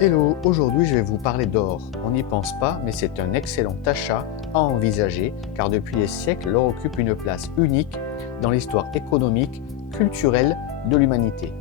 Hello, aujourd'hui je vais vous parler d'or. On n'y pense pas, mais c'est un excellent achat à envisager car depuis des siècles, l'or occupe une place unique dans l'histoire économique, culturelle de l'humanité.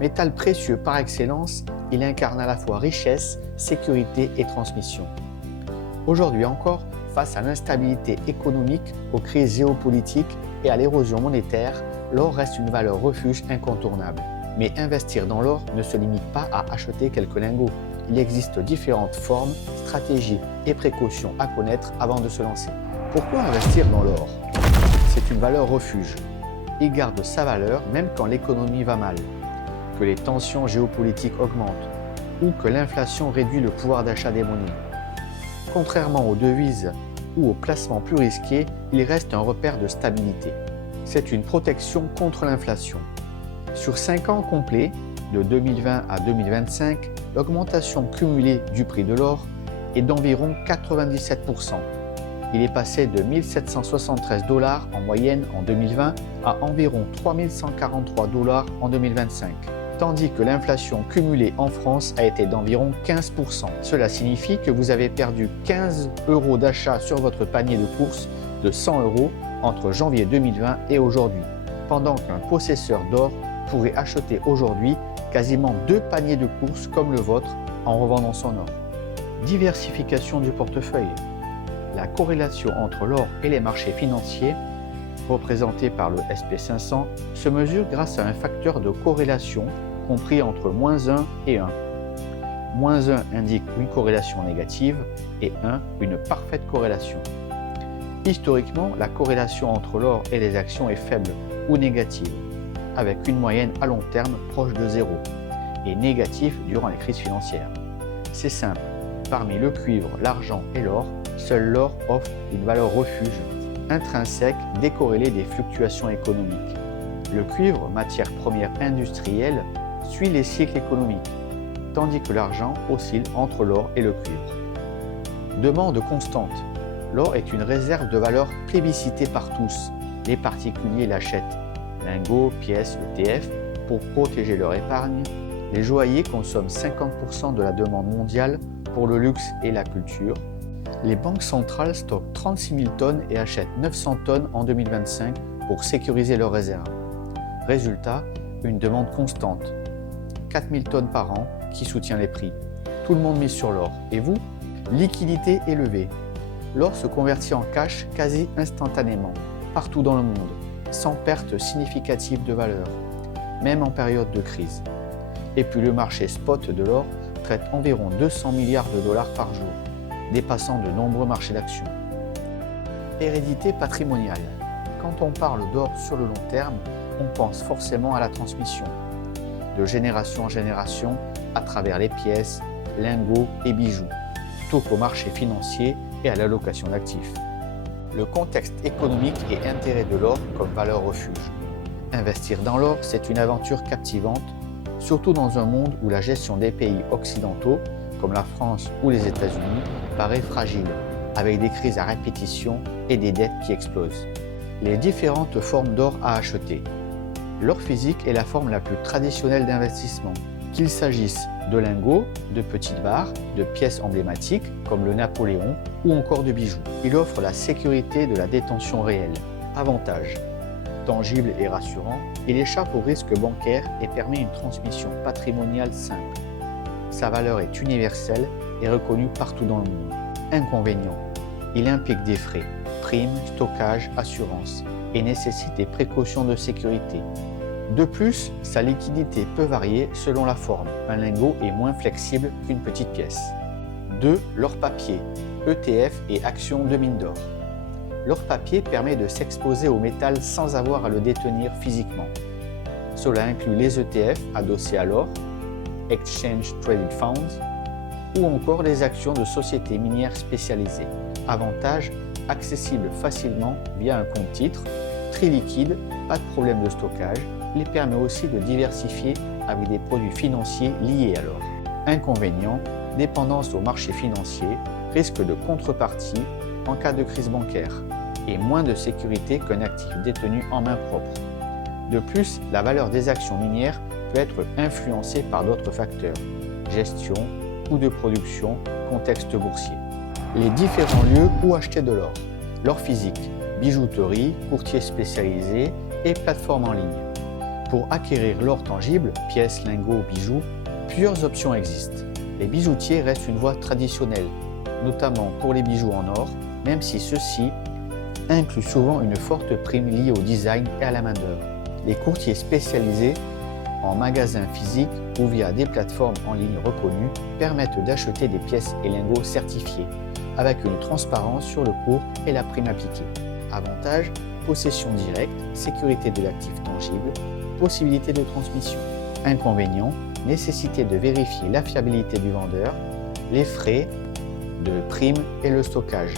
Métal précieux par excellence, il incarne à la fois richesse, sécurité et transmission. Aujourd'hui encore, face à l'instabilité économique, aux crises géopolitiques et à l'érosion monétaire, l'or reste une valeur refuge incontournable. Mais investir dans l'or ne se limite pas à acheter quelques lingots. Il existe différentes formes, stratégies et précautions à connaître avant de se lancer. Pourquoi investir dans l'or? C'est une valeur refuge. Il garde sa valeur même quand l'économie va mal, que les tensions géopolitiques augmentent ou que l'inflation réduit le pouvoir d'achat des monnaies. Contrairement aux devises ou aux placements plus risqués, il reste un repère de stabilité. C'est une protection contre l'inflation. Sur 5 ans complets, de 2020 à 2025, l'augmentation cumulée du prix de l'or est d'environ 97%. Il est passé de 1 773 $ en moyenne en 2020 à environ 3 143 $ en 2025, tandis que l'inflation cumulée en France a été d'environ 15%. Cela signifie que vous avez perdu 15 € d'achat sur votre panier de courses de 100 € entre janvier 2020 et aujourd'hui, pendant qu'un possesseur d'or pourrait acheter aujourd'hui quasiment 2 paniers de courses comme le vôtre en revendant son or. Diversification du portefeuille. La corrélation entre l'or et les marchés financiers, représentée par le SP500, se mesure grâce à un facteur de corrélation compris entre -1 et 1. -1 indique une corrélation négative et 1 une parfaite corrélation. Historiquement, la corrélation entre l'or et les actions est faible ou négative, avec une moyenne à long terme proche de 0 et négatif durant les crises financières. C'est simple, parmi le cuivre, l'argent et l'or, seul l'or offre une valeur refuge intrinsèque décorrélée des fluctuations économiques. Le cuivre, matière première industrielle, suit les cycles économiques, tandis que l'argent oscille entre l'or et le cuivre. Demande constante. L'or est une réserve de valeur plébiscitée par tous. Les particuliers l'achètent. Lingots, pièces, ETF, pour protéger leur épargne. Les joailliers consomment 50% de la demande mondiale pour le luxe et la culture. Les banques centrales stockent 36 000 tonnes et achètent 900 tonnes en 2025 pour sécuriser leurs réserves. Résultat, une demande constante. 4 000 tonnes par an qui soutient les prix. Tout le monde mise sur l'or. Et vous? Liquidité élevée. L'or se convertit en cash quasi instantanément, partout dans le monde, sans perte significative de valeur, même en période de crise. Et puis le marché spot de l'or traite environ 200 milliards de dollars par jour, dépassant de nombreux marchés d'actions. Hérédité patrimoniale. Quand on parle d'or sur le long terme, on pense forcément à la transmission, de génération en génération, à travers les pièces, lingots et bijoux, plutôt qu'au marché financier et à l'allocation d'actifs. Le contexte économique et intérêt de l'or comme valeur refuge. Investir dans l'or, c'est une aventure captivante, surtout dans un monde où la gestion des pays occidentaux, comme la France ou les États-Unis, paraît fragile, avec des crises à répétition et des dettes qui explosent. Les différentes formes d'or à acheter. L'or physique est la forme la plus traditionnelle d'investissement, qu'il s'agisse de lingots, de petites barres, de pièces emblématiques comme le Napoléon ou encore de bijoux. Il offre la sécurité de la détention réelle. Avantages. Tangible et rassurant, il échappe aux risques bancaires et permet une transmission patrimoniale simple. Sa valeur est universelle et reconnue partout dans le monde. Inconvénients. Il implique des frais, primes, stockage, assurance et nécessite des précautions de sécurité. De plus, sa liquidité peut varier selon la forme. Un lingot est moins flexible qu'une petite pièce. 2. L'or papier, ETF et actions de mine d'or. L'or papier permet de s'exposer au métal sans avoir à le détenir physiquement. Cela inclut les ETF adossés à l'or, Exchange Traded Funds, ou encore les actions de sociétés minières spécialisées. Avantage, accessible facilement via un compte titre, très liquide, pas de problème de stockage. Il permet aussi de diversifier avec des produits financiers liés à l'or. Inconvénients, dépendance au marché financier, risque de contrepartie en cas de crise bancaire et moins de sécurité qu'un actif détenu en main propre. De plus, la valeur des actions minières peut être influencée par d'autres facteurs, gestion, ou de production, contexte boursier. Les différents lieux où acheter de l'or. L'or physique, bijouterie, courtier spécialisé et plateforme en ligne. Pour acquérir l'or tangible, pièces, lingots, bijoux, plusieurs options existent. Les bijoutiers restent une voie traditionnelle, notamment pour les bijoux en or, même si ceux-ci incluent souvent une forte prime liée au design et à la main-d'œuvre. Les courtiers spécialisés en magasins physiques ou via des plateformes en ligne reconnues permettent d'acheter des pièces et lingots certifiés, avec une transparence sur le cours et la prime appliquée. Avantages: possession directe, sécurité de l'actif tangible, possibilité de transmission. Inconvénients: nécessité de vérifier la fiabilité du vendeur, les frais de prime et le stockage.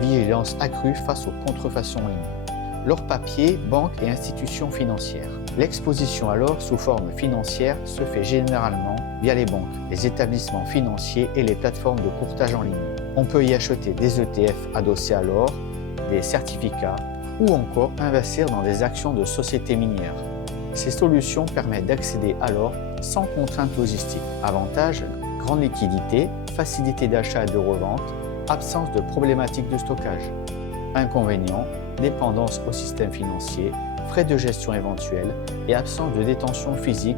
Vigilance accrue face aux contrefaçons en ligne. L'or papier, banques et institutions financières. L'exposition à l'or sous forme financière se fait généralement via les banques, les établissements financiers et les plateformes de courtage en ligne. On peut y acheter des ETF adossés à l'or, des certificats ou encore investir dans des actions de sociétés minières. Ces solutions permettent d'accéder à l'or sans contrainte logistique. Avantages: grande liquidité, facilité d'achat et de revente, absence de problématiques de stockage. Inconvénients: dépendance au système financier, frais de gestion éventuels et absence de détention physique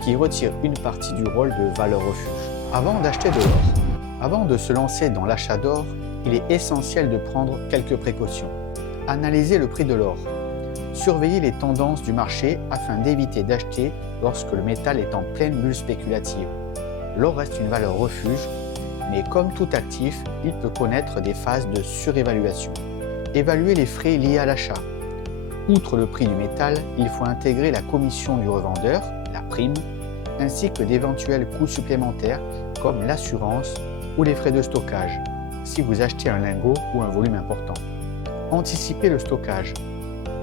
qui retire une partie du rôle de valeur refuge. Avant d'acheter de l'or. Avant de se lancer dans l'achat d'or, il est essentiel de prendre quelques précautions. Analysez le prix de l'or. Surveillez les tendances du marché afin d'éviter d'acheter lorsque le métal est en pleine bulle spéculative. L'or reste une valeur refuge, mais comme tout actif, il peut connaître des phases de surévaluation. Évaluez les frais liés à l'achat. Outre le prix du métal, il faut intégrer la commission du revendeur, la prime, ainsi que d'éventuels coûts supplémentaires comme l'assurance ou les frais de stockage, si vous achetez un lingot ou un volume important. Anticipez le stockage.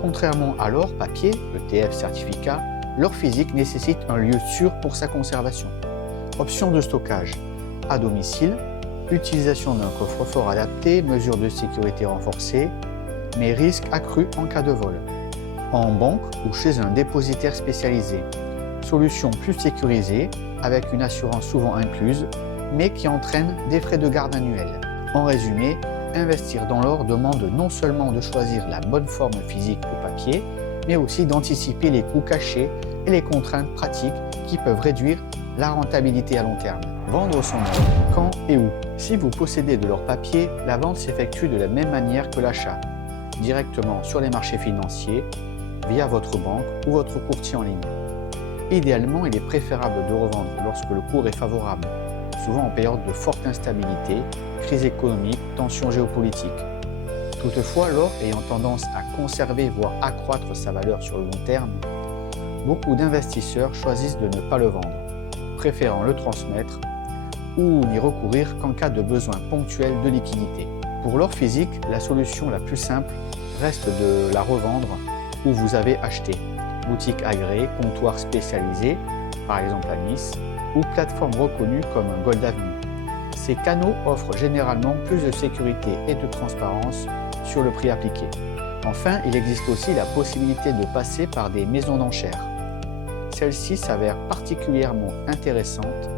Contrairement à l'or papier, ETF certificat, l'or physique nécessite un lieu sûr pour sa conservation. Options de stockage. À domicile, utilisation d'un coffre-fort adapté, mesures de sécurité renforcées, mais risques accrus en cas de vol. En banque ou chez un dépositaire spécialisé. Solution plus sécurisée, avec une assurance souvent incluse, mais qui entraîne des frais de garde annuels. En résumé, investir dans l'or demande non seulement de choisir la bonne forme physique ou papier, mais aussi d'anticiper les coûts cachés et les contraintes pratiques qui peuvent réduire la rentabilité à long terme. Vendre son or, quand et où? Si vous possédez de l'or papier, la vente s'effectue de la même manière que l'achat, directement sur les marchés financiers, via votre banque ou votre courtier en ligne. Idéalement, il est préférable de revendre lorsque le cours est favorable, souvent en période de forte instabilité, crise économique, tensions géopolitiques. Toutefois, l'or ayant tendance à conserver voire accroître sa valeur sur le long terme, beaucoup d'investisseurs choisissent de ne pas le vendre, préférant le transmettre ou n'y recourir qu'en cas de besoin ponctuel de liquidité. Pour l'or physique, la solution la plus simple reste de la revendre où vous avez acheté. Boutique agréée, comptoir spécialisé, par exemple à Nice, ou plateforme reconnue comme Gold Avenue. Ces canaux offrent généralement plus de sécurité et de transparence sur le prix appliqué. Enfin, il existe aussi la possibilité de passer par des maisons d'enchères. Celles-ci s'avèrent particulièrement intéressantes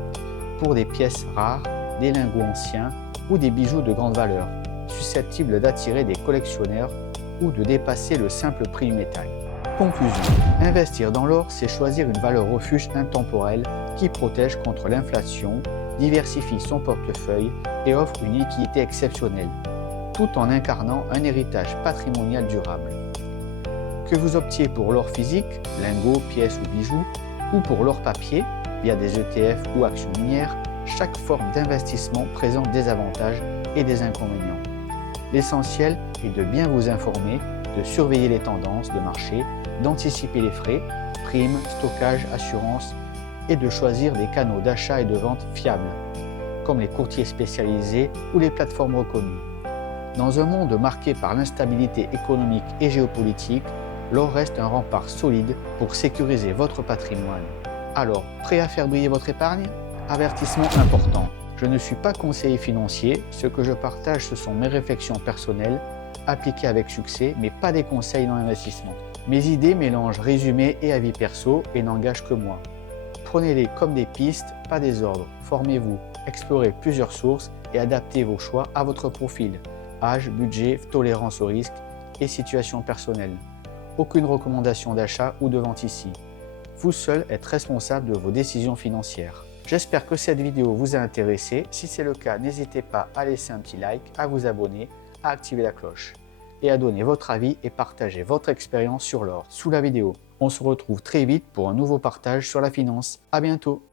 pour des pièces rares, des lingots anciens ou des bijoux de grande valeur, susceptibles d'attirer des collectionneurs ou de dépasser le simple prix du métal. Conclusion. Investir dans l'or, c'est choisir une valeur refuge intemporelle qui protège contre l'inflation, diversifie son portefeuille et offre une liquidité exceptionnelle, tout en incarnant un héritage patrimonial durable. Que vous optiez pour l'or physique, lingots, pièces ou bijoux, ou pour l'or papier, via des ETF ou actions minières, chaque forme d'investissement présente des avantages et des inconvénients. L'essentiel est de bien vous informer, de surveiller les tendances de marché, d'anticiper les frais, primes, stockage, assurance et de choisir des canaux d'achat et de vente fiables, comme les courtiers spécialisés ou les plateformes reconnues. Dans un monde marqué par l'instabilité économique et géopolitique, l'or reste un rempart solide pour sécuriser votre patrimoine. Alors, prêt à faire briller votre épargne? Avertissement important. Je ne suis pas conseiller financier, ce que je partage ce sont mes réflexions personnelles, appliquées avec succès, mais pas des conseils dans l'investissement. Mes idées mélangent résumés et avis perso et n'engagent que moi. Prenez-les comme des pistes, pas des ordres. Formez-vous, Explorez plusieurs sources et adaptez vos choix à votre profil, âge, budget, tolérance au risque et situation personnelle. Aucune recommandation d'achat ou de vente ici. Vous seul êtes responsable de vos décisions financières. J'espère que cette vidéo vous a intéressé. Si c'est le cas, n'hésitez pas à laisser un petit like, à vous abonner, à activer la cloche et à donner votre avis et partager votre expérience sur l'or sous la vidéo. On se retrouve très vite pour un nouveau partage sur la finance. À bientôt.